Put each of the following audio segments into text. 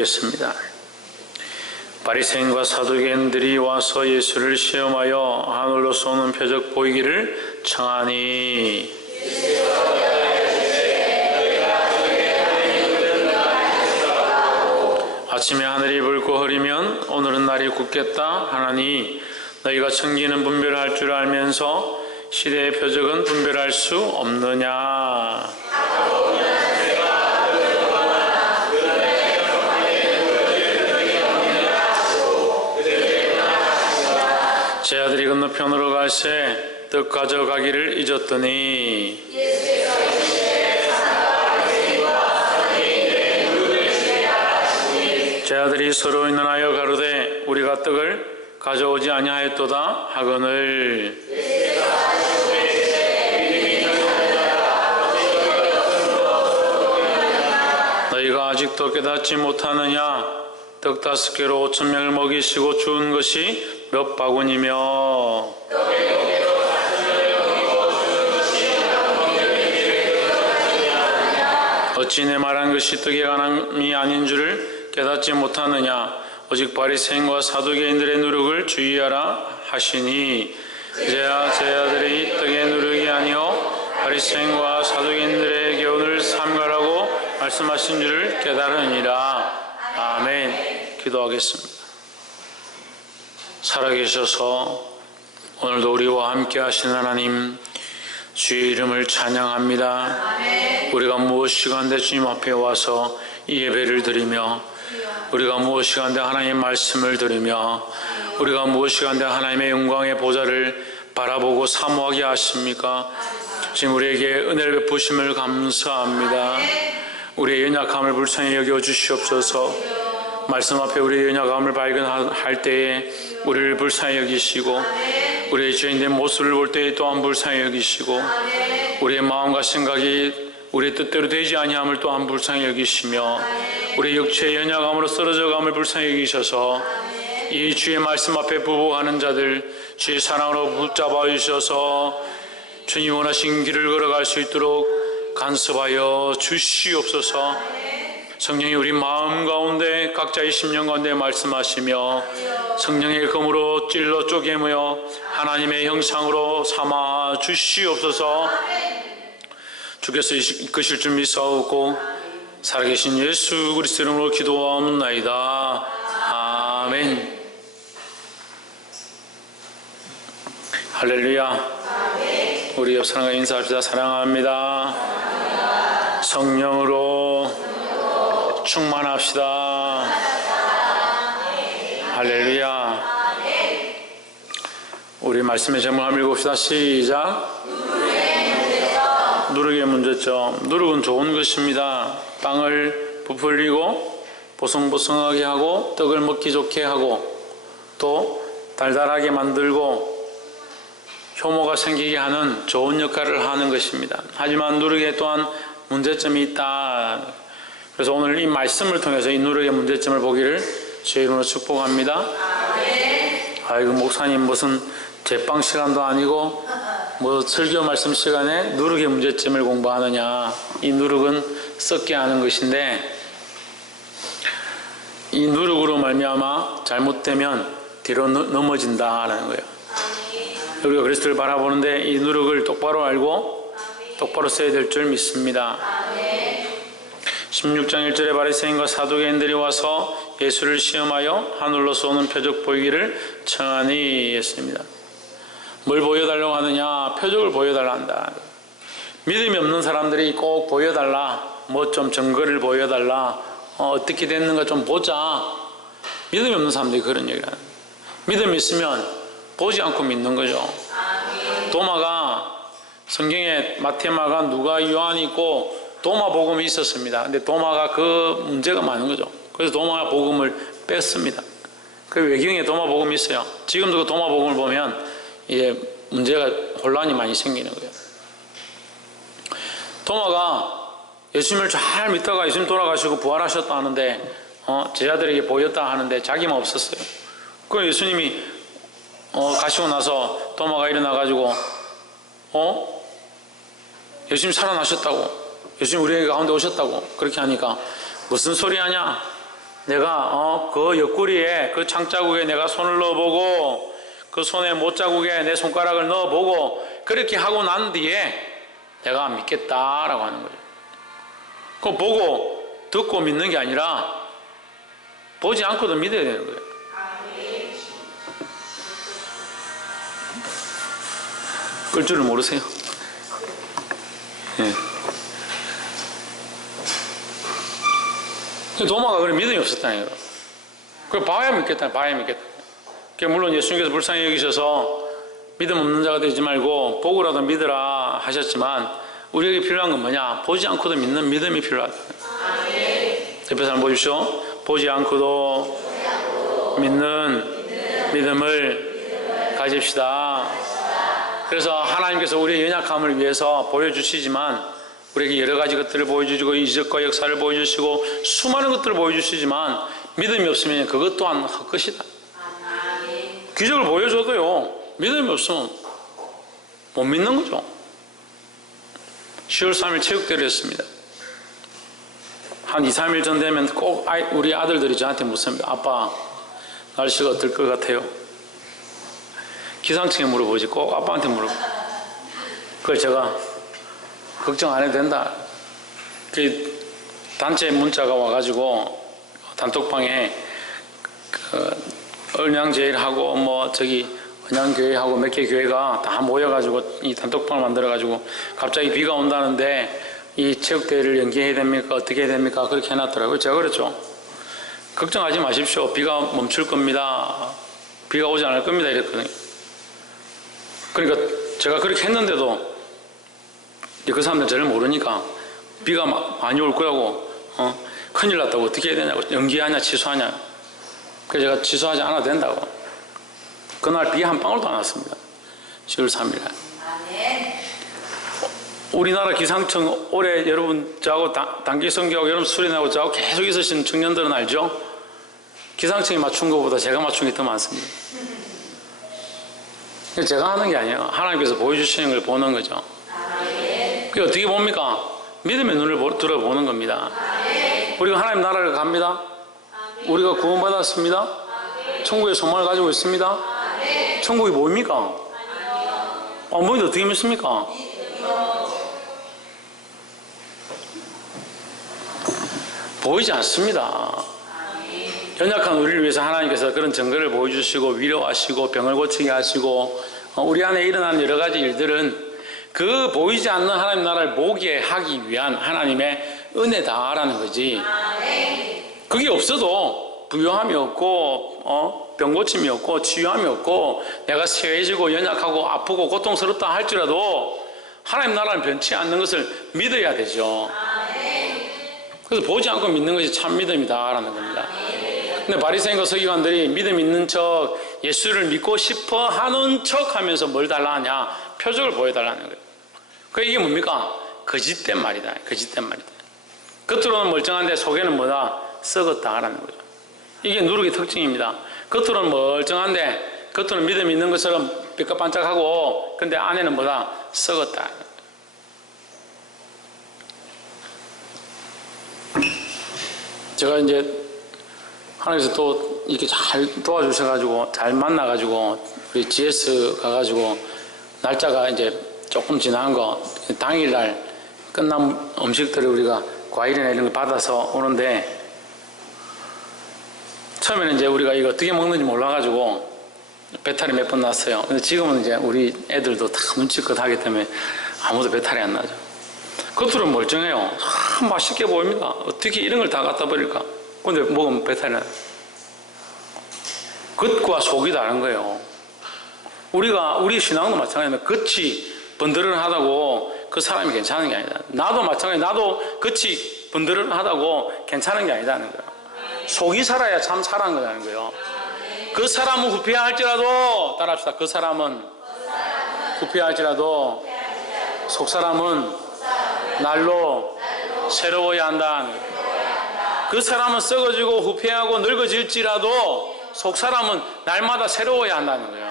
겠습니다. 바리새인과 사두개인들이 와서 예수를 시험하여 하늘로 쏘는 표적 보이기를 청하니 아침에 하늘이 붉고 흐리면 오늘은 날이 굳겠다 하나니 너희가 청기는 분별할 줄 알면서 시대의 표적은 분별할 수 없느냐. 제 아들이 건너편으로 갈새 떡 가져가기를 잊었더니 제 아들이 서로 인하여 가로되 우리가 떡을 가져오지 아니하였도다 하거늘 너희가 아직도 깨닫지 못하느냐. 떡 5개로 5,000명을 먹이시고 주운 것이 몇 바구니며 어찌 내 말한 것이 떡에 관함이 아닌 줄을 깨닫지 못하느냐. 오직 바리새인과 사두개인들의 누룩을 주의하라 하시니 이제야 제 아들이 떡의 누룩이 아니요 바리새인과 사두개인들의 교훈을 삼가라고 말씀하신 줄을 깨달으니라. 아멘. 기도하겠습니다. 살아계셔서 오늘도 우리와 함께 하시는 하나님, 주의 이름을 찬양합니다. 아멘. 우리가 무엇이간데 주님 앞에 와서 이 예배를 드리며, 우리가 무엇이간데 하나님의 말씀을 들으며, 우리가 무엇이간데 하나님의 영광의 보좌를 바라보고 사모하게 하십니까? 지금 우리에게 은혜를 베푸심을 감사합니다. 우리의 연약함을 불쌍히 여겨 주시옵소서. 말씀 앞에 우리의 연약함을 발견할 때에 우리를 불쌍히 여기시고, 우리의 죄인된 모습을 볼 때에 또한 불쌍히 여기시고, 우리의 마음과 생각이 우리의 뜻대로 되지 아니함을 또한 불쌍히 여기시며, 우리의 육체의 연약함으로 쓰러져감을 불쌍히 여기셔서 이 주의 말씀 앞에 부복하는 자들 주의 사랑으로 붙잡아 주셔서 주님 원하신 길을 걸어갈 수 있도록 간섭하여 주시옵소서. 성령이 우리 마음 가운데 각자의 심령 가운데 말씀하시며 성령의 검으로 찔러 쪼개며 하나님의 형상으로 삼아 주시옵소서. 주께서 이끄실 줄 믿사오고 살아계신 예수 그리스도 이름으로 기도하옵나이다. 아멘. 할렐루야. 우리 옆 사람과 인사합시다. 사랑합니다. 성령으로 충만합시다. 할렐루야. 우리 말씀의 제목 한번 읽읍시다. 시작. 누룩의 문제점. 누룩은 좋은 것입니다. 빵을 부풀리고 보송보송하게 하고 떡을 먹기 좋게 하고 또 달달하게 만들고 효모가 생기게 하는 좋은 역할을 하는 것입니다. 하지만 누룩에 또한 문제점이 있다. 그래서 오늘 이 말씀을 통해서 이 누룩의 문제점을 보기를 주의 이름으로 축복합니다. 아이고 목사님 무슨 제빵 시간도 아니고 뭐 설교 말씀 시간에 누룩의 문제점을 공부하느냐. 이 누룩은 썩게 하는 것인데 이 누룩으로 말미암아 잘못되면 뒤로 넘어진다라는 거예요. 우리가 그리스도를 바라보는데 이 누룩을 똑바로 알고 똑바로 써야 될 줄 믿습니다. 16장 1절에 바리새인과 사두개인들이 와서 예수를 시험하여 하늘로 쏘는 표적 보이기를 청하니 했습니다. 뭘 보여달라고 하느냐? 표적을 보여달라 한다. 믿음이 없는 사람들이 꼭 보여달라, 뭐 좀 증거를 보여달라, 어떻게 됐는가 좀 보자. 믿음이 없는 사람들이 그런 얘기를 하는 거예요. 믿음이 있으면 보지 않고 믿는 거죠. 도마가 성경에 마테마가 누가 요한이 있고 도마 복음이 있었습니다. 근데 도마가 그 문제가 많은 거죠. 그래서 도마 복음을 뺐습니다. 그 외경에 도마 복음이 있어요. 지금도 그 도마 복음을 보면 이제 문제가 혼란이 많이 생기는 거예요. 도마가 예수님을 잘 믿다가 예수님 돌아가시고 부활하셨다 하는데 제자들에게 보였다 하는데 자기만 없었어요. 그 예수님이 가시고 나서 도마가 일어나가지고 예수님 살아나셨다고, 예수님 우리 가운데 오셨다고 그렇게 하니까 무슨 소리 하냐? 내가 그 옆구리에 그 창자국에 내가 손을 넣어보고 그 손에 못자국에 내 손가락을 넣어보고 그렇게 하고 난 뒤에 내가 믿겠다라고 하는 거죠. 그거 보고 듣고 믿는 게 아니라 보지 않고도 믿어야 되는 거예요. 끌 줄을 모르세요? 예. 도마가 그래 믿음이 없었다는 거예요. 그걸 봐야 믿겠다, 봐야 믿겠다. 물론 예수님께서 불쌍히 여기셔서 믿음 없는 자가 되지 말고 보고라도 믿으라 하셨지만 우리에게 필요한 건 뭐냐? 보지 않고도 믿는 믿음이 필요하다. 옆에 사람 보십시오. 보지 않고도 믿는 믿음을 가집시다. 그래서 하나님께서 우리의 연약함을 위해서 보여주시지만 우리에게 여러 가지 것들을 보여주시고 이적과 역사를 보여주시고 수많은 것들을 보여주시지만 믿음이 없으면 그것 또한 헛것이다. 기적을 보여줘도요 믿음이 없으면 못 믿는 거죠. 10월 3일 체육대회를 했습니다. 한 2, 3일 전 되면 꼭 우리 아들들이 저한테 묻습니다. 아빠 날씨가 어떨 것 같아요? 기상청에 물어보지 꼭 아빠한테 물어보. 그걸 제가 걱정 안 해도 된다. 그 단체 문자가 와가지고 단톡방에 언양제일하고 뭐 저기 언양교회하고 몇 개 교회가 다 모여가지고 이 단톡방을 만들어가지고 갑자기 비가 온다는데 이 체육대회를 연기해야 됩니까? 어떻게 해야 됩니까? 그렇게 해놨더라고요. 제가 그랬죠. 걱정하지 마십시오. 비가 멈출 겁니다. 비가 오지 않을 겁니다. 이랬거든요. 그러니까 제가 그렇게 했는데도 그 사람들 저를 모르니까 비가 많이 올 거라고 큰일 났다고 어떻게 해야 되냐고 연기하냐 취소하냐. 그래서 제가 취소하지 않아도 된다고. 그날 비 한 방울도 안 왔습니다. 10월 3일 날. 우리나라 기상청 올해 여러분 저하고 단기 선교하고 여러분 수련하고 저하고 계속 있으신 청년들은 알죠? 기상청이 맞춘 것보다 제가 맞춘 게 더 많습니다. 제가 하는 게 아니에요. 하나님께서 보여주시는 걸 보는 거죠. 그게 어떻게 봅니까? 믿음의 눈을 들어보는 겁니다. 우리가 하나님 나라를 갑니다. 우리가 구원받았습니다. 천국의 소망을 가지고 있습니다. 천국이 뭡니까? 안 보이는데 어떻게 믿습니까? 보이지 않습니다. 연약한 우리를 위해서 하나님께서 그런 증거를 보여주시고 위로하시고 병을 고치게 하시고 우리 안에 일어나는 여러 가지 일들은 그 보이지 않는 하나님 나라를 보게 하기 위한 하나님의 은혜다라는 거지. 그게 없어도 부유함이 없고 병 고침이 없고 치유함이 없고 내가 쇠해지고 연약하고 아프고 고통스럽다 할지라도 하나님 나라는 변치 않는 것을 믿어야 되죠. 그래서 보지 않고 믿는 것이 참 믿음이다라는 겁니다. 근데 바리새인과 서기관들이 믿음 있는 척 예수를 믿고 싶어 하는 척 하면서 뭘 달라 하냐? 표적을 보여달라는 거예요. 그 이게 뭡니까? 거짓된 말이다. 거짓된 말이다. 겉으로는 멀쩡한데 속에는 뭐다? 썩었다라는 거죠. 이게 누룩의 특징입니다. 겉으로는 멀쩡한데 겉으로는 믿음 있는 것처럼 삐까반짝하고 근데 안에는 뭐다? 썩었다. 제가 이제 하나님께서 또 이렇게 잘 도와주셔가지고 잘 만나가지고 우리 GS 가가지고 날짜가 이제 조금 지난 거 당일날 끝난 음식들을 우리가 과일이나 이런 거 받아서 오는데 처음에는 이제 우리가 이거 어떻게 먹는지 몰라가지고 배탈이 몇 번 났어요. 근데 지금은 이제 우리 애들도 다 눈치껏 하기 때문에 아무도 배탈이 안 나죠. 겉으로는 멀쩡해요. 참 맛있게 보입니다. 어떻게 이런 걸 다 갖다 버릴까? 근데 먹으면 배탈이 나요. 겉과 속이 다른 거예요. 우리 신앙도 마찬가지입니다. 겉이 번드러하다고 그 사람이 괜찮은 게 아니다. 나도 마찬가지. 나도 겉이 번드러하다고 괜찮은 게 아니다는 거예요. 속이 살아야 참 살아는 거라는 거예요. 그 사람은 후패야 할지라도 따라합시다. 그 사람은 후패야 할지라도 속 사람은 날로 새로워야 한다. 그 사람은 썩어지고 후패하고 늙어질지라도 속 사람은 날마다 새로워야 한다는 거예요.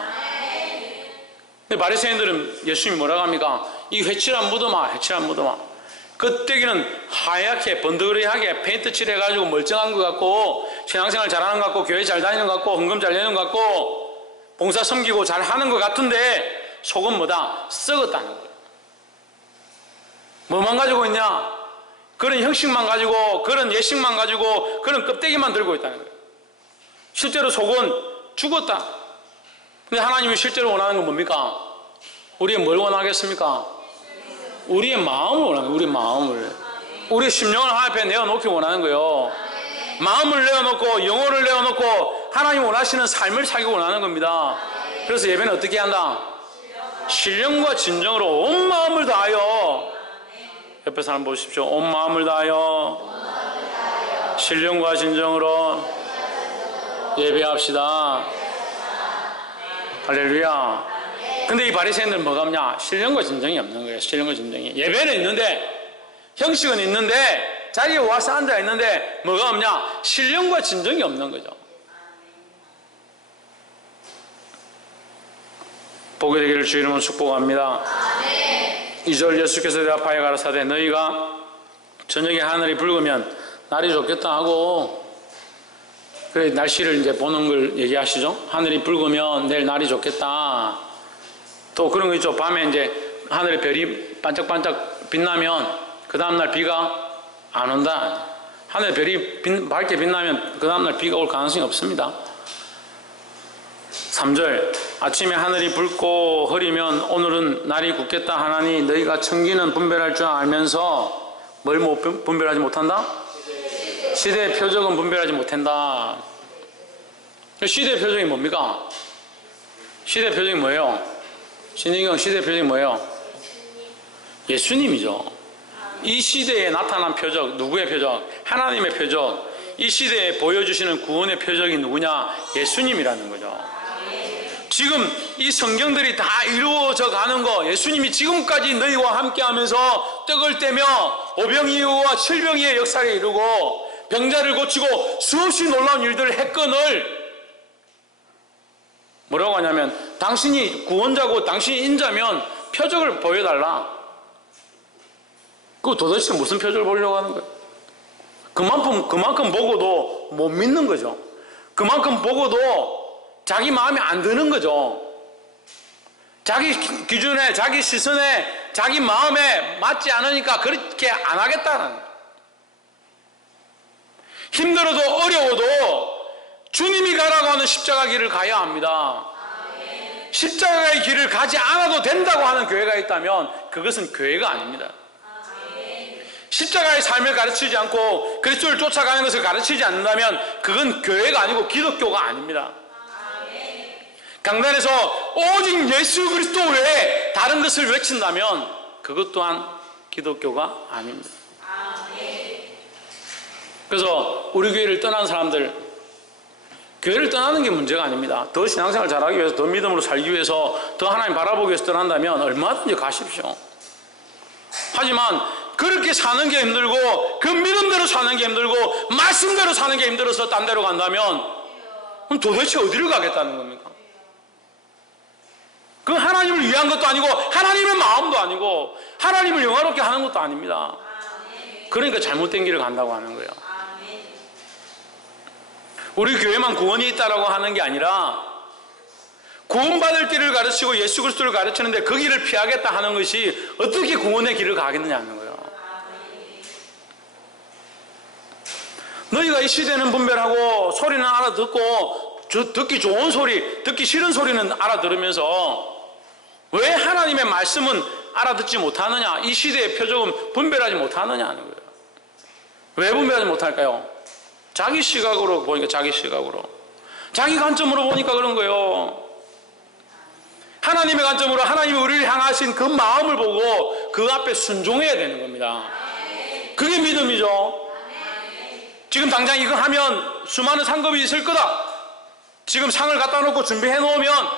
근데 바리새인들은 예수님이 뭐라고 합니까? 이 회칠한 무덤아, 회칠한 무덤아. 겉대기는 하얗게 번득하게 페인트 칠해가지고 멀쩡한 것 같고 신앙생활 잘하는 것 같고 교회 잘 다니는 것 같고 헌금 잘 내는 것 같고 봉사 섬기고 잘 하는 것 같은데 속은 뭐다? 썩었다는 거예요. 뭐만 가지고 있냐? 그런 형식만 가지고, 그런 예식만 가지고, 그런 껍데기만 들고 있다는 거예요. 실제로 속은 죽었다. 근데 하나님이 실제로 원하는 건 뭡니까? 우리의 뭘 원하겠습니까? 우리의 마음을 원하는 거예요. 우리의 마음을. 우리의 심령을 하나님 앞에 내어놓기 원하는 거예요. 마음을 내어놓고 영혼을 내어놓고 하나님 원하시는 삶을 살기 원하는 겁니다. 그래서 예배는 어떻게 한다? 신령과 진정으로 온 마음을 다하여, 옆에 사람 보십시오. 온 마음을 다하여 신령과 진정으로 예배합시다. 할렐루야. 근데 이 바리새인들은 뭐가 없냐? 신령과 진정이 없는 거예요. 신령과 진정이. 예배는 있는데, 형식은 있는데, 자리에 와서 앉아 있는데 뭐가 없냐? 신령과 진정이 없는 거죠. 복이 되기를 주 이름으로 축복합니다. 2절 예수께서 대답하여 가라사대 너희가 저녁에 하늘이 붉으면 날이 좋겠다 하고, 그래 날씨를 이제 보는 걸 얘기하시죠. 하늘이 붉으면 내일 날이 좋겠다. 또 그런 거 있죠. 밤에 이제 하늘에 별이 반짝반짝 빛나면 그 다음날 비가 안 온다. 하늘에 별이 밝게 빛나면 그 다음날 비가 올 가능성이 없습니다. 3절 아침에 하늘이 붉고 흐리면 오늘은 날이 굳겠다 하나니 너희가 청기는 분별할 줄 알면서 뭘 분별하지 못한다? 시대의 표적은 분별하지 못한다. 시대의 표적이 뭡니까? 시대의 표적이 뭐예요? 신인경 시대의 표적이 뭐예요? 예수님이죠. 이 시대에 나타난 표적, 누구의 표적? 하나님의 표적. 이 시대에 보여주시는 구원의 표적이 누구냐? 예수님이라는 거죠. 지금 이 성경들이 다 이루어져 가는 거, 예수님이 지금까지 너희와 함께 하면서 떡을 떼며 오병이어와 칠병이의 역사를 이루고 병자를 고치고 수없이 놀라운 일들을 했건을 뭐라고 하냐면, 당신이 구원자고 당신이 인자면 표적을 보여달라. 그거 도대체 무슨 표적을 보려고 하는 거예요? 그만큼 보고도 못 믿는 거죠. 그만큼 보고도 자기 마음에 안 드는 거죠. 자기 기준에, 자기 시선에, 자기 마음에 맞지 않으니까 그렇게 안 하겠다는 거예요. 힘들어도 어려워도 주님이 가라고 하는 십자가 길을 가야 합니다. 십자가의 길을 가지 않아도 된다고 하는 교회가 있다면 그것은 교회가 아닙니다. 십자가의 삶을 가르치지 않고 그리스도를 쫓아가는 것을 가르치지 않는다면 그건 교회가 아니고 기독교가 아닙니다. 강단에서 오직 예수 그리스도 외에 다른 것을 외친다면 그것 또한 기독교가 아닙니다. 그래서 우리 교회를 떠난 사람들, 교회를 떠나는 게 문제가 아닙니다. 더 신앙생활 잘하기 위해서, 더 믿음으로 살기 위해서, 더 하나님 바라보기 위해서 떠난다면 얼마든지 가십시오. 하지만 그렇게 사는 게 힘들고 그 믿음대로 사는 게 힘들고 말씀대로 사는 게 힘들어서 딴 데로 간다면 그럼 도대체 어디를 가겠다는 겁니까? 그건 하나님을 위한 것도 아니고 하나님의 마음도 아니고 하나님을 영화롭게 하는 것도 아닙니다. 그러니까 잘못된 길을 간다고 하는 거예요. 우리 교회만 구원이 있다라고 하는 게 아니라 구원받을 길을 가르치고 예수 그리스도를 가르치는데 그 길을 피하겠다 하는 것이 어떻게 구원의 길을 가겠느냐는 거예요. 너희가 이 시대는 분별하고 소리는 알아듣고 듣기 좋은 소리, 듣기 싫은 소리는 알아들으면서 왜 하나님의 말씀은 알아듣지 못하느냐? 이 시대의 표적은 분별하지 못하느냐는 거예요. 왜 분별하지 못할까요? 자기 시각으로 보니까, 자기 시각으로, 자기 관점으로 보니까 그런 거예요. 하나님의 관점으로 하나님이 우리를 향하신 그 마음을 보고 그 앞에 순종해야 되는 겁니다. 그게 믿음이죠. 지금 당장 이거 하면 수많은 상급이 있을 거다, 지금 상을 갖다 놓고 준비해 놓으면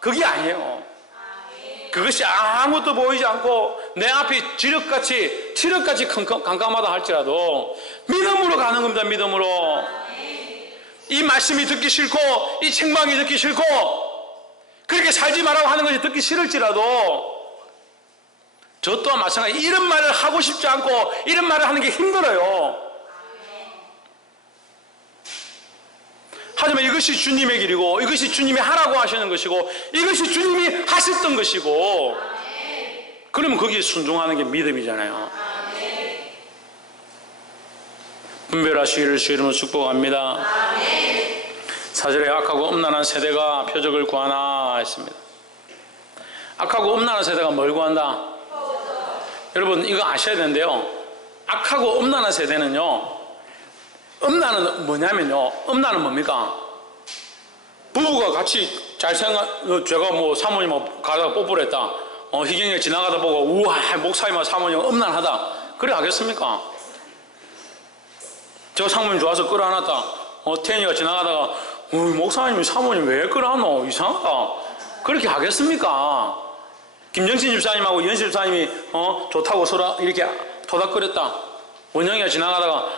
그게 아니에요. 그것이 아무것도 보이지 않고 내 앞이 칠흑같이 깜깜하다 할지라도 믿음으로 가는 겁니다. 믿음으로. 이 말씀이 듣기 싫고 이 책망이 듣기 싫고 그렇게 살지 말라고 하는 것이 듣기 싫을지라도 저 또한 마찬가지, 이런 말을 하고 싶지 않고 이런 말을 하는 게 힘들어요. 하지만 이것이 주님의 길이고 이것이 주님이 하라고 하시는 것이고 이것이 주님이 하셨던 것이고, 그러면 거기에 순종하는 게 믿음이잖아요. 분별하시기를 주 이름으로 축복합니다. 4절에 악하고 음란한 세대가 표적을 구하나 했습니다. 악하고 음란한 세대가 뭘 구한다? 여러분 이거 아셔야 되는데요, 악하고 음란한 세대는요, 음란은 뭐냐면요, 음란은 뭡니까? 부부가 같이 잘 제가 뭐 사모님 가다가 뽀뽀를 했다, 희경이가 지나가다 보고 우와 목사님과 사모님 음란하다, 그래 하겠습니까? 저 사모님 좋아서 끌어안았다, 태연이가 지나가다가 목사님 사모님 왜 끌어안노 이상하다, 그렇게 하겠습니까? 김정신 집사님하고 연실 집사님이 좋다고 서로 이렇게 토닥거렸다, 원영이가 지나가다가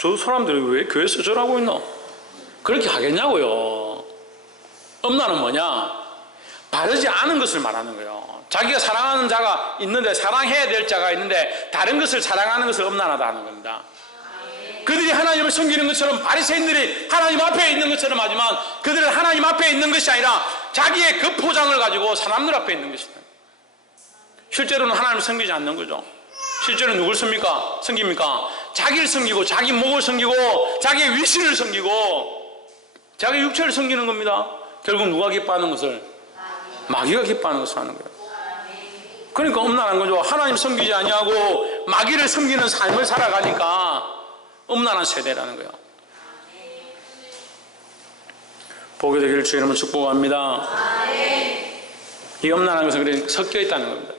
저 사람들이 왜 교회에서 저러고 있노, 그렇게 하겠냐고요. 음란은 뭐냐? 바르지 않은 것을 말하는 거예요. 자기가 사랑하는 자가 있는데, 사랑해야 될 자가 있는데 다른 것을 사랑하는 것을 음란하다 하는 겁니다. 그들이 하나님을 섬기는 것처럼, 바리새인들이 하나님 앞에 있는 것처럼 하지만 그들은 하나님 앞에 있는 것이 아니라 자기의 그 포장을 가지고 사람들 앞에 있는 것이다. 실제로는 하나님을 섬기지 않는 거죠. 실제로 누굴 섬깁니까? 자기를 섬기고 자기 목을 섬기고 자기의 위신을 섬기고 자기 육체를 섬기는 겁니다. 결국 누가 기뻐하는 것을? 마귀가 기뻐하는 것을 하는 거예요. 그러니까 음란한 거죠. 하나님 섬기지 아니하고 마귀를 섬기는 삶을 살아가니까 음란한 세대라는 거예요. 보게 되기를 주 이름으로 축복합니다. 이 음란한 것은 그래 섞여 있다는 겁니다.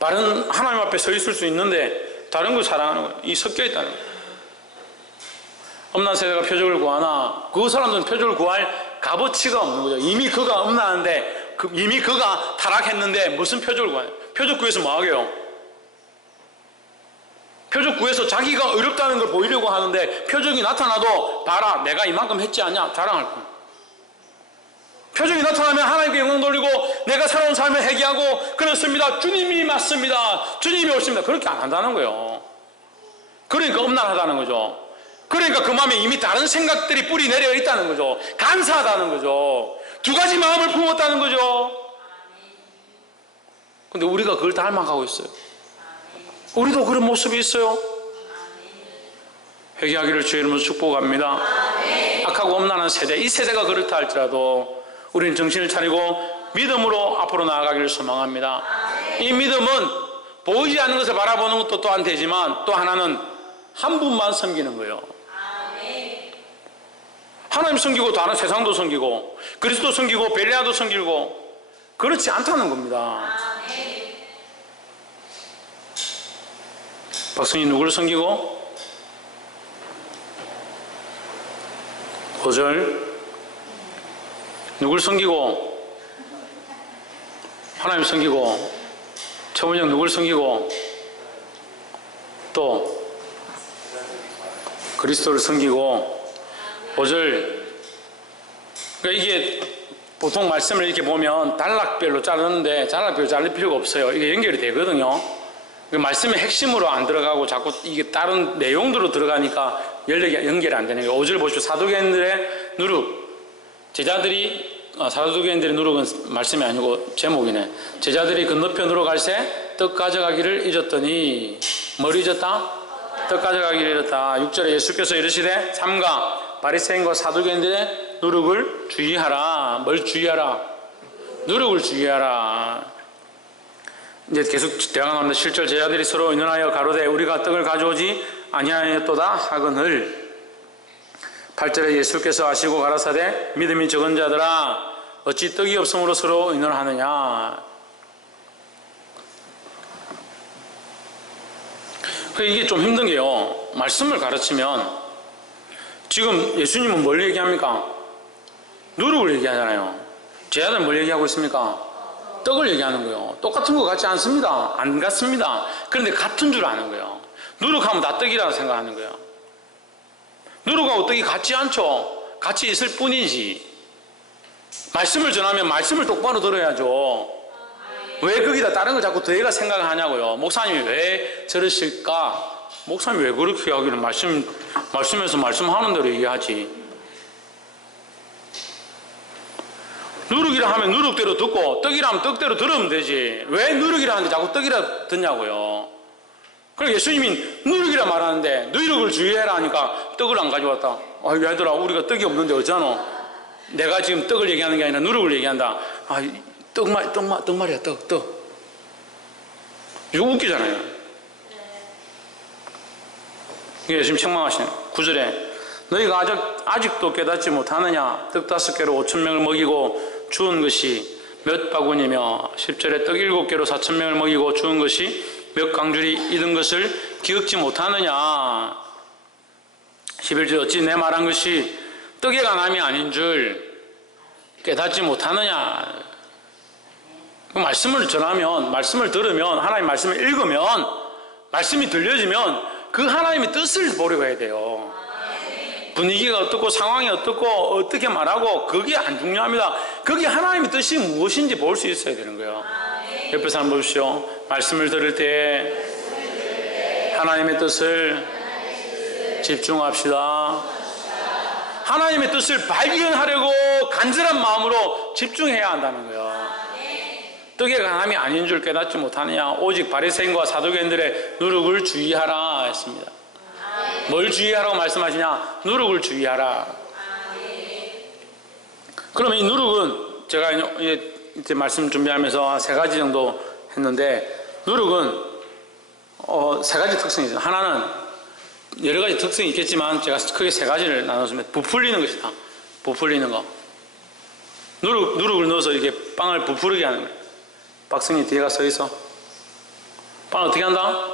바른 하나님 앞에 서 있을 수 있는데 다른 걸 사랑하는 거예요. 이 섞여 있다는 거예요. 음란 세대가 표적을 구하나, 그 사람들은 표적을 구할 값어치가 없는 거죠. 이미 그가 음란한데, 이미 그가 타락했는데 무슨 표적을 구하냐? 표적 구해서 뭐 하게요? 표적 구해서 자기가 어렵다는 걸 보이려고 하는데 표적이 나타나도 봐라 내가 이만큼 했지 않냐 자랑할 거예요. 표적이 나타나면 하나님께 영광 돌리고 내가 살아온 삶을 회개하고 그렇습니다, 주님이 맞습니다, 주님이 옳습니다, 그렇게 안 한다는 거예요. 그러니까 음란하다는 거죠. 그러니까 그 마음에 이미 다른 생각들이 뿌리 내려 있다는 거죠. 간사하다는 거죠. 두 가지 마음을 품었다는 거죠. 근데 우리가 그걸 닮아가고 있어요. 우리도 그런 모습이 있어요. 회개하기를 주의 이름으로 축복합니다. 악하고 음란한 세대, 이 세대가 그렇다 할지라도 우리는 정신을 차리고 믿음으로 앞으로 나아가기를 소망합니다. 이 믿음은 보이지 않는 것을 바라보는 것도 또한 되지만 또 하나는 한 분만 섬기는 거예요. 하나님 섬기고 다른 세상도 섬기고 그리스도 섬기고 벨레아도 섬기고 그렇지 않다는 겁니다. 박성희 누구를 섬기고? 5절 누구를 섬기고? 하나님 섬기고. 최원영 누구를 섬기고? 또 그리스도를 섬기고. 5절 그러니까 이게 보통 말씀을 이렇게 보면 단락별로 자르는데 단락별로 자를 필요가 없어요. 이게 연결이 되거든요. 말씀의 핵심으로 안 들어가고 자꾸 이게 다른 내용들로 들어가니까 연결이 안 되는 거예요. 5절 보십시오. 사두개인들의 누룩. 제자들이 사두개인들의 누룩은 말씀이 아니고 제목이네. 제자들이 건너편으로 갈새 떡 가져가기를 잊었더니 뭘 잊었다? 떡 가져가기를 잊었다. 6절에 예수께서 이르시되 삼가 바리새인과 사두개인들의 누룩을 주의하라. 뭘 주의하라? 누룩을 주의하라. 이제 계속 대화가 나옵니다. 7절 제자들이 서로 의논하여 가로되 우리가 떡을 가져오지 아니하였도다 하거늘. 8절에 예수께서 아시고 가라사대 믿음이 적은 자들아 어찌 떡이 없음으로 서로 의논하느냐. 이게 좀 힘든 게요, 말씀을 가르치면 지금 예수님은 뭘 얘기합니까? 누룩을 얘기하잖아요. 제자들은 뭘 얘기하고 있습니까? 떡을 얘기하는 거예요. 똑같은 거 같지 않습니다. 안 같습니다. 그런데 같은 줄 아는 거예요. 누룩하면 다 떡이라고 생각하는 거예요. 누룩하고 떡이 같지 않죠. 같이 있을 뿐이지. 말씀을 전하면 말씀을 똑바로 들어야죠. 왜 거기다 다른 걸 자꾸 더해가 생각을 하냐고요. 목사님이 왜 저러실까? 목사님이 왜 그렇게 하기를 말씀에서 말씀하는 대로 얘기하지. 누룩이라 하면 누룩대로 듣고 떡이라 하면 떡대로 들으면 되지. 왜 누룩이라 하는데 자꾸 떡이라 듣냐고요. 그럼 예수님이 누룩이라 말하는데 누룩을 주의해라 하니까 떡을 안 가져왔다. 아, 얘들아, 우리가 떡이 없는데 어쩌노? 내가 지금 떡을 얘기하는 게 아니라 누룩을 얘기한다. 아, 떡말이야, 떡. 이거 웃기잖아요. 이게 예수님 책망하시는 9절에 너희가 아직도 깨닫지 못하느냐? 떡 5개로 5,000명을 먹이고 주운 것이 몇 바구니며 10절에 떡 7개로 4,000명을 먹이고 주운 것이 몇 강줄이 이른 것을 기억지 못하느냐? 11절 어찌 내 말한 것이 떡에 관함이 아닌 줄 깨닫지 못하느냐? 말씀을 전하면, 말씀을 들으면, 하나님 말씀을 읽으면, 말씀이 들려지면 그 하나님의 뜻을 보려고 해야 돼요. 분위기가 어떻고 상황이 어떻고 어떻게 말하고 그게 안 중요합니다. 그게 하나님의 뜻이 무엇인지 볼 수 있어야 되는 거예요. 옆에 사람 보십시오. 말씀을 들을 때 하나님의 뜻을 집중합시다. 하나님의 뜻을 발견하려고 간절한 마음으로 집중해야 한다는 거예요. 떡에 관함이 아닌 줄 깨닫지 못하느냐? 오직 바리새인과 사두개인들의 누룩을 주의하라 했습니다. 뭘 주의하라고 말씀하시냐? 누룩을 주의하라. 그러면 이 누룩은 제가 이제 말씀 준비하면서 한 3가지 정도 했는데, 누룩은 3가지 특성이 있어요. 하나는 여러 가지 특성이 있겠지만 제가 크게 3가지를 나눴습니다. 부풀리는 것이다. 부풀리는 거. 누룩을 넣어서 이렇게 빵을 부풀게 하는 거예요. 박승희 뒤에가 서 있어. 빵을 어떻게 한다?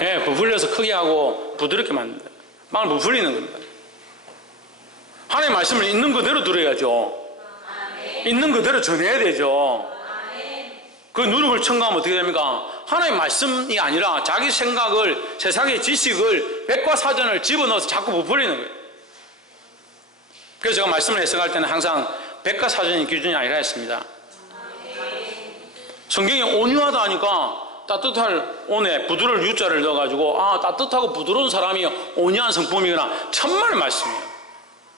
예, 부풀려서 크게 하고 부드럽게 만든다. 빵을 부풀리는 겁니다. 하나님의 말씀을 있는 그대로 들어야죠. 있는 그대로 전해야 되죠. 그 누룩을 첨가하면 어떻게 됩니까? 하나님의 말씀이 아니라 자기 생각을, 세상의 지식을, 백과사전을 집어넣어서 자꾸 부풀리는 거예요. 그래서 제가 말씀을 해석할 때는 항상 백과사전이 기준이 아니라 했습니다. 성경이 온유하다 하니까 따뜻할 온에 부드러울 유자를 넣어가지고, 아, 따뜻하고 부드러운 사람이 온유한 성품이구나. 천만의 말씀이에요.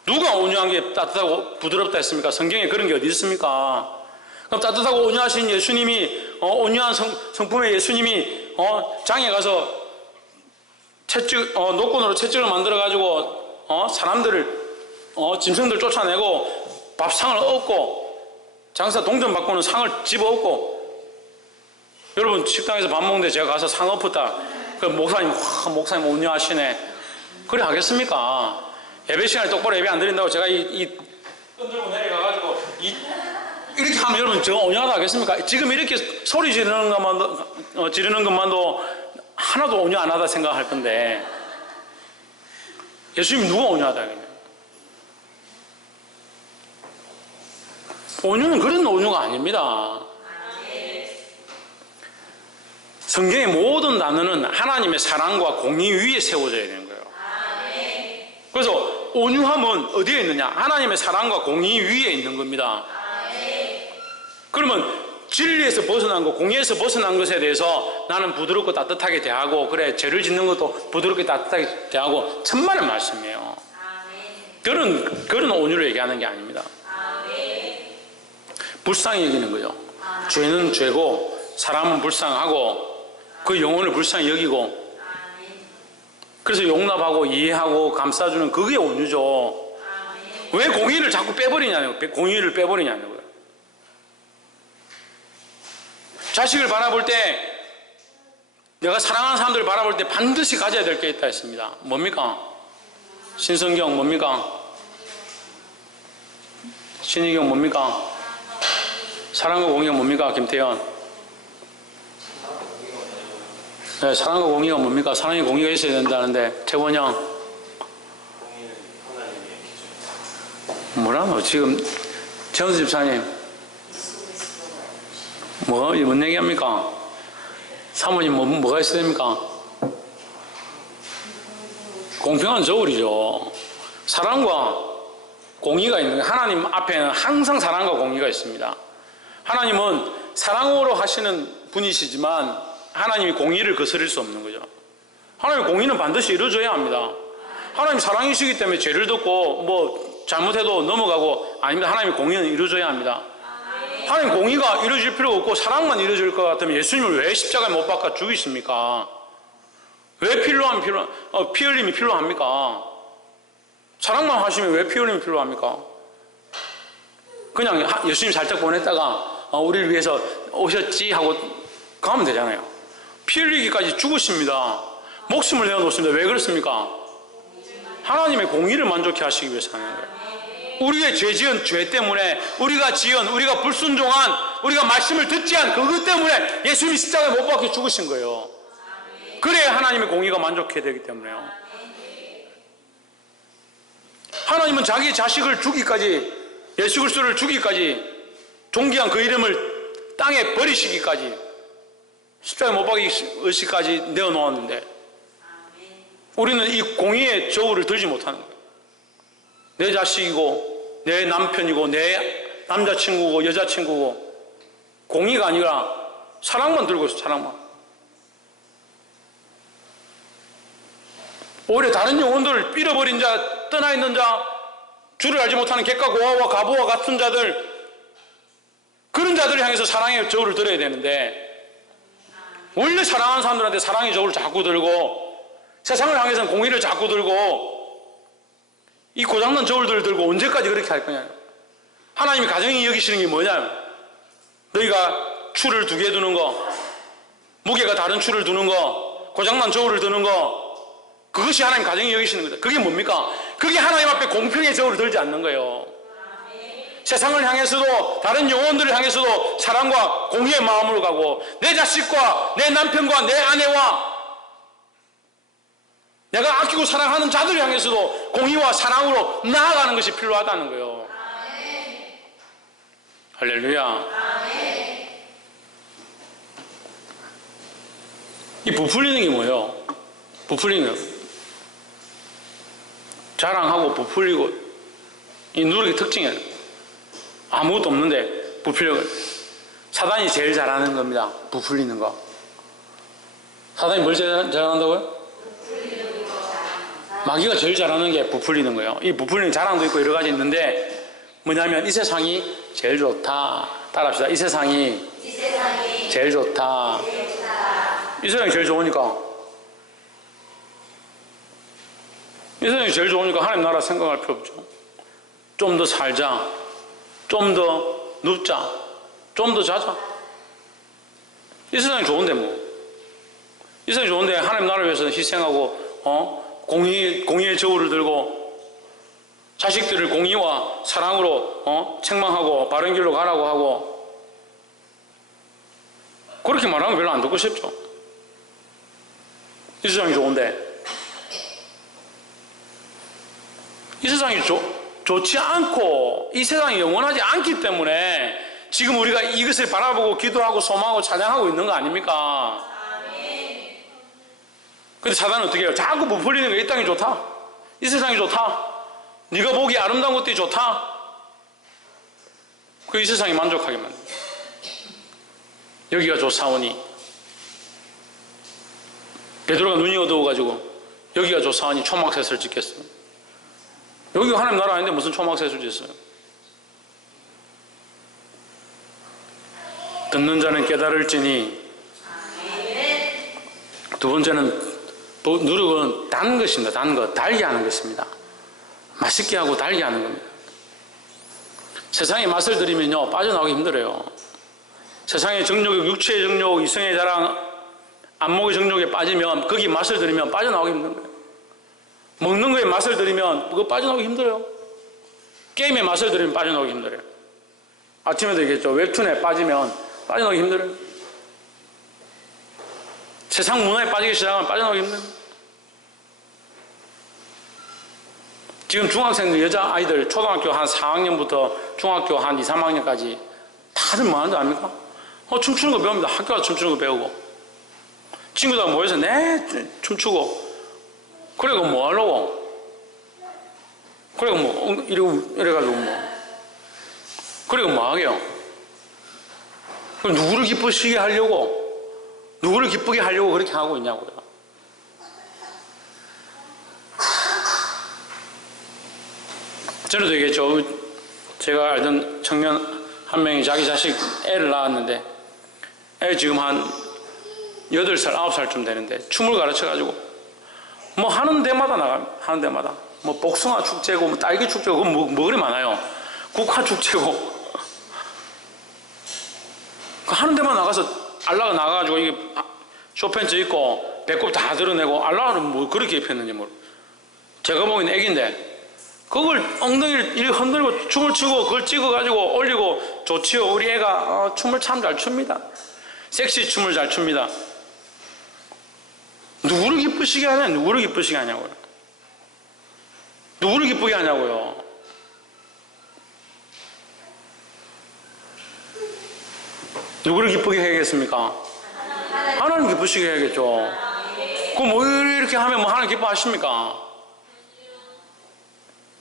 누가 온유한 게 따뜻하고 부드럽다 했습니까? 성경에 그런 게 어디 있습니까? 그럼 따뜻하고 온유하신 예수님이, 온유한 성품의 예수님이, 장에 가서 노끈으로 채찍을 만들어가지고, 사람들을, 짐승들 쫓아내고, 밥상을 얻고, 장사 동전 받고는 상을 집어얻고, 여러분 식당에서 밥 먹는데 제가 가서 상 엎었다. 그 목사님 온유하시네. 그래 하겠습니까? 예배 시간에 똑바로 예배 안 드린다고 제가 이 끈들고 내려가가지고 이렇게 하면 여러분 저 온유하다 하겠습니까? 지금 이렇게 소리 지르는 것만도 하나도 온유 안 하다 생각할 건데, 예수님이 누가 온유하다 하겠냐? 온유는 그런 온유가 아닙니다. 성경의 모든 단어는 하나님의 사랑과 공의 위에 세워져야 되는 거예요. 그래서 온유함은 어디에 있느냐? 하나님의 사랑과 공의 위에 있는 겁니다. 그러면 진리에서 벗어난 것, 공의에서 벗어난 것에 대해서 나는 부드럽고 따뜻하게 대하고, 그래 죄를 짓는 것도 부드럽게 따뜻하게 대하고, 천만의 말씀이에요. 그런 온유를 얘기하는 게 아닙니다. 불쌍히 여기는 거죠. 죄는 죄고 사람은 불쌍하고 그 영혼을 불쌍히 여기고, 그래서 용납하고 이해하고 감싸주는 그게 온유죠. 왜 공의를 자꾸 빼버리냐는 거예요. 공의를 빼버리냐는 거예요. 자식을 바라볼 때, 내가 사랑하는 사람들을 바라볼 때 반드시 가져야 될 게 있다 했습니다. 뭡니까? 신성경 뭡니까? 신의경 뭡니까? 사랑과 공의가 뭡니까? 김태현. 네, 사랑과 공의가 뭡니까? 사랑의 공의가 있어야 된다는데, 최원영. 뭐라노? 지금, 최원수 집사님. 뭔 얘기 합니까? 사모님 뭐가 있어야 됩니까? 공평한 저울이죠. 사랑과 공의가 있는, 하나님 앞에는 항상 사랑과 공의가 있습니다. 하나님은 사랑으로 하시는 분이시지만 하나님이 공의를 거스릴 수 없는 거죠. 하나님의 공의는 반드시 이루어져야 합니다. 하나님 사랑이시기 때문에 죄를 덮고 잘못해도 넘어가고 아닙니다. 하나님의 공의는 이루어져야 합니다. 하나님 공의가 이루어질 필요가 없고 사랑만 이루어질 것 같으면 예수님을 왜 십자가에 못 박아 죽이십니까? 왜 피 흘림이 필요합니까? 사랑만 하시면 왜 피 흘림이 필요합니까? 그냥 예수님 살짝 보냈다가 우리를 위해서 오셨지 하고 가면 되잖아요. 피 흘리기까지 죽으십니다. 목숨을 내어놓습니다. 왜 그렇습니까? 하나님의 공의를 만족해 하시기 위해서 하는 거예요. 우리의 죄지은 죄 때문에 우리가 불순종한 우리가 말씀을 듣지 않은 그것 때문에 예수님이 십자가에 못 박혀 죽으신 거예요. 그래야 하나님의 공의가 만족해야 되기 때문에요. 하나님은 자기 자식을 주기까지, 예수 그리스도를 주기까지, 존귀한 그 이름을 땅에 버리시기까지, 십자가에 못 박히시기까지 내어놓았는데 우리는 이 공의의 저울을 들지 못하는 거예요. 내 자식이고 내 남편이고 내 남자친구고 여자친구고 공의가 아니라 사랑만 들고 있어. 사랑만. 오히려 다른 영혼들을 잃어버린 자, 떠나 있는 자, 주를 알지 못하는 객과 고아와 가부와 같은 자들, 그런 자들을 향해서 사랑의 저울을 들어야 되는데 원래 사랑하는 사람들한테 사랑의 저울을 자꾸 들고 세상을 향해서는 공의를 자꾸 들고 이 고장난 저울들을 들고 언제까지 그렇게 할 거냐. 하나님이 가정이 여기시는 게 뭐냐. 너희가 추를 2개 두는 거, 무게가 다른 추를 두는 거, 고장난 저울을 드는 거, 그것이 하나님 가정이 여기시는 거다. 그게 뭡니까? 그게 하나님 앞에 공평의 저울을 들지 않는 거예요. 세상을 향해서도 다른 영혼들을 향해서도 사랑과 공의의 마음으로 가고 내 자식과 내 남편과 내 아내와 내가 아끼고 사랑하는 자들을 향해서도 공의와 사랑으로 나아가는 것이 필요하다는 거예요. 할렐루야. 이 부풀리는 게 뭐예요? 부풀리는 거. 자랑하고 부풀리고 이 누룩의 특징이에요. 아무것도 없는데 부풀려요. 사단이 제일 잘하는 겁니다. 부풀리는 거. 사단이 뭘 잘한다고요? 마귀가 제일 잘하는 게 부풀리는 거예요. 이 부풀리는 자랑도 있고 여러 가지 있는데 뭐냐면 이 세상이 제일 좋다. 따라합시다. 이 세상이 제일 좋다. 이 세상이 제일 좋으니까 하나님 나라 생각할 필요 없죠. 좀 더 살자, 좀 더 눕자, 좀 더 자자. 이 세상이 좋은데 이 세상이 좋은데 하나님 나라를 위해서 희생하고 공의의 저울을 들고 자식들을 공의와 사랑으로 책망하고 바른 길로 가라고 하고 그렇게 말하는 거 별로 안 듣고 싶죠. 이 세상이 좋은데 이 세상이 좋지 않고 이 세상이 영원하지 않기 때문에 지금 우리가 이것을 바라보고 기도하고 소망하고 찬양하고 있는 거 아닙니까? 근데 사단은 어떻게 해요? 자꾸 부풀리는 거예요. 이 땅이 좋다. 이 세상이 좋다. 네가 보기 아름다운 것들이 좋다. 그 이 세상이 만족하게 만든다. 여기가 좋사오니 베드로가 눈이 어두워가지고 여기가 좋사오니 초막셋을 짓겠어요. 여기가 하나님 나라 아닌데 무슨 초막셋을 짓어요? 듣는 자는 깨달을지니. 두 번째는 누룩은 단 것입니다. 단 것, 달게 하는 것입니다. 맛있게 하고 달게 하는 겁니다. 세상의 맛을 들이면요 빠져나오기 힘들어요. 세상의 정욕, 육체의 정욕, 이성의 자랑, 안목의 정욕에 빠지면 거기 맛을 들이면 빠져나오기 힘든 거예요. 먹는 거에 맛을 들이면 그거 빠져나오기 힘들어요. 게임에 맛을 들이면 빠져나오기 힘들어요. 아침에도 얘기했죠. 웹툰에 빠지면 빠져나오기 힘들어요. 세상 문화에 빠지기 시작하면 빠져나오기 힘들어요. 지금 중학생들, 여자아이들 초등학교 한 4학년부터 중학교 한 2, 3학년까지 다들 뭐 하는 줄 압니까? 춤추는 거 배웁니다. 학교 가서 춤추는 거 배우고 친구들 모여서 춤추고 그래가 뭐 하려고? 그래가 뭐 이래가지고 그래가 뭐 하게요? 누구를 기쁘시게 하려고? 누구를 기쁘게 하려고 그렇게 하고 있냐고요. 전에도 얘기했죠. 제가 알던 청년 한 명이 자기 자식 애를 낳았는데 애 지금 한 8살, 9살쯤 되는데 춤을 가르쳐가지고 뭐 하는 데마다 나갑니다. 하는 데마다 뭐 복숭아 축제고 뭐 딸기 축제고 뭐 그리 많아요. 국화 축제고 하는 데만 나가서 알라가 나가가지고 이게 쇼팬츠 입고 배꼽 다 드러내고 알라를 뭐 그렇게 입혔는지 모르. 제가 보기엔 애기인데 그걸 엉덩이를 이렇게 흔들고 춤을 추고 그걸 찍어가지고 올리고 좋지요. 우리 애가 춤을 참 잘 춥니다. 섹시 춤을 잘 춥니다. 누구를 기쁘시게 하냐? 누구를 기쁘시게 하냐고요. 누구를 기쁘게 하냐고요. 누구를 기쁘게 해야겠습니까? 하나님 기쁘시게 해야겠죠. 그럼 뭐 이렇게 하면 뭐 하나님 기뻐하십니까?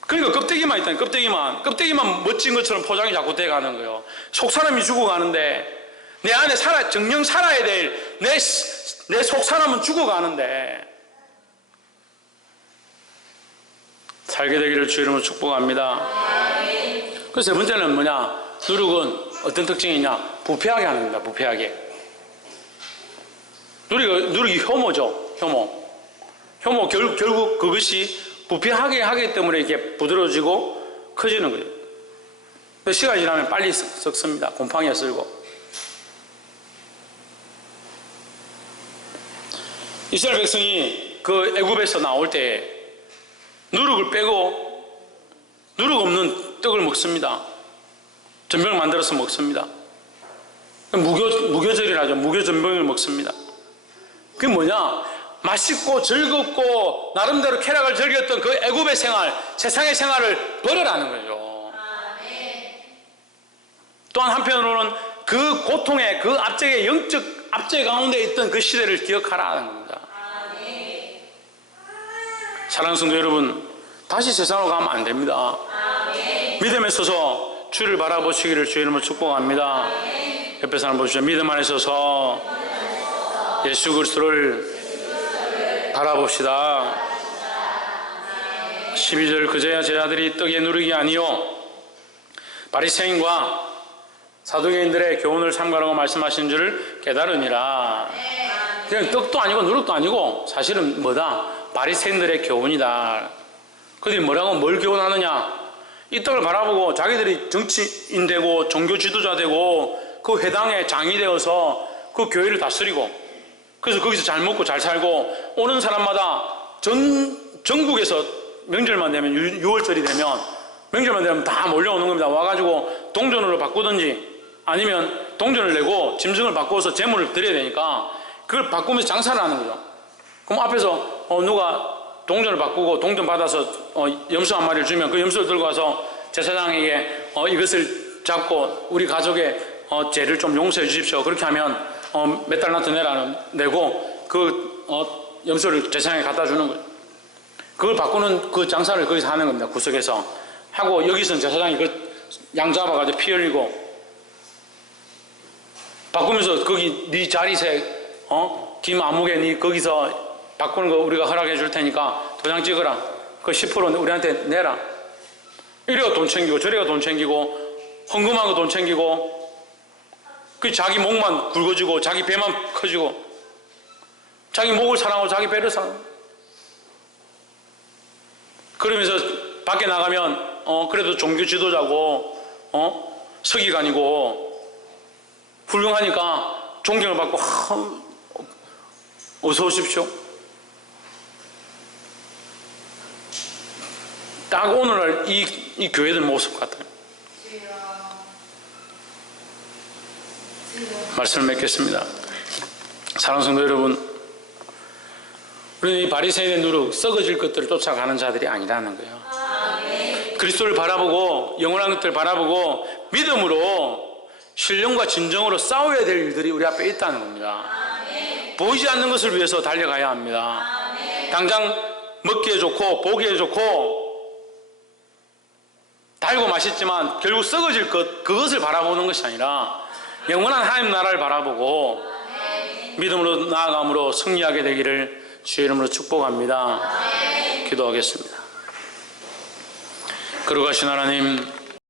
그러니까 껍데기만 있다니. 껍데기만 멋진 것처럼 포장이 자꾸 돼가는 거예요. 속 사람이 죽어가는데 내 안에 정령 살아야 될 내 속 사람은 죽어가는데 살게 되기를 주 이름으로 축복합니다. 그래서 세 번째는 뭐냐? 누룩은 어떤 특징이 있냐? 부패하게 하는 겁니다. 부패하게. 누룩이 혐오죠. 혐오 결국 그것이 부패하게 하기 때문에 이렇게 부드러워지고 커지는 거예요. 시간이 지나면 빨리 썩습니다. 곰팡이가 쓸고. 이스라엘 백성이 그 애굽에서 나올 때 누룩을 빼고 누룩 없는 떡을 먹습니다. 전병을 만들어서 먹습니다. 무교절이라죠. 무교전병을 먹습니다. 그게 뭐냐? 맛있고 즐겁고 나름대로 쾌락을 즐겼던 그 애굽의 생활, 세상의 생활을 버려라는 거죠. 또한 한편으로는 그 고통의 그 압제의 영적 압제 가운데 있던 그 시대를 기억하라는 겁니다. 사랑하는 성도 여러분, 다시 세상으로 가면 안 됩니다. 믿음에 서서 주를 바라보시기를 주의 이름으로 축복합니다. 옆에 사람 보시죠. 믿음 안에 서서 예수 그리스도를 바라봅시다. 12절 그제야 제자들이 떡에 누룩이 아니요 바리새인과 사두개인들의 교훈을 삼가라고 말씀하신 줄을 깨달으니라. 그냥 떡도 아니고 누룩도 아니고 사실은 뭐다? 바리새인들의 교훈이다. 그들이 뭐라고 뭘 교훈하느냐? 이 떡을 바라보고 자기들이 정치인 되고 종교 지도자 되고 그 회당에 장이 되어서 그 교회를 다스리고 그래서 거기서 잘 먹고 잘 살고 오는 사람마다 전국에서 명절만 되면 6월절이 되면 명절만 되면 다 몰려오는 겁니다. 와가지고 동전으로 바꾸든지 아니면 동전을 내고 짐승을 바꿔서 재물을 드려야 되니까 그걸 바꾸면서 장사를 하는 거죠. 그럼 앞에서 누가 동전을 바꾸고 동전 받아서 염소 한 마리를 주면 그 염소를 들고 와서 제사장에게 이것을 잡고 우리 가족의 죄를 좀 용서해 주십시오. 그렇게 하면 몇 달란트 내고 그 염소를 제사장에 갖다 주는 거예요. 그걸 바꾸는 그 장사를 거기서 하는 겁니다. 구석에서 하고 여기서는 제사장이 그 양 잡아가지고 피 흘리고 바꾸면서 거기 네 자리색 김 아무개 네 거기서 바꾸는 거 우리가 허락해 줄 테니까 도장 찍어라. 그 10% 우리한테 내라. 이래가 돈 챙기고 저래가 돈 챙기고 헌금한 거 돈 챙기고 그 자기 목만 굵어지고 자기 배만 커지고 자기 목을 사랑하고 자기 배를 사랑하고 그러면서 밖에 나가면 그래도 종교 지도자고 서기관이고 훌륭하니까 존경을 받고 어서 오십시오. 딱 오늘날 이 교회들 모습 같아요. 말씀을 맺겠습니다. 사랑하는 성도 여러분, 우리는 이 바리새인의 누룩, 썩어질 것들을 쫓아가는 자들이 아니라는 거예요. 그리스도를 바라보고 영원한 것들을 바라보고 믿음으로 신령과 진정으로 싸워야 될 일들이 우리 앞에 있다는 겁니다. 보이지 않는 것을 위해서 달려가야 합니다. 당장 먹기에 좋고 보기에 좋고 달고 맛있지만 결국 썩어질 것, 그것을 바라보는 것이 아니라 영원한 하나님 나라를 바라보고 믿음으로 나아감으로 승리하게 되기를 주의 이름으로 축복합니다. 기도하겠습니다. 거룩하신 하나님,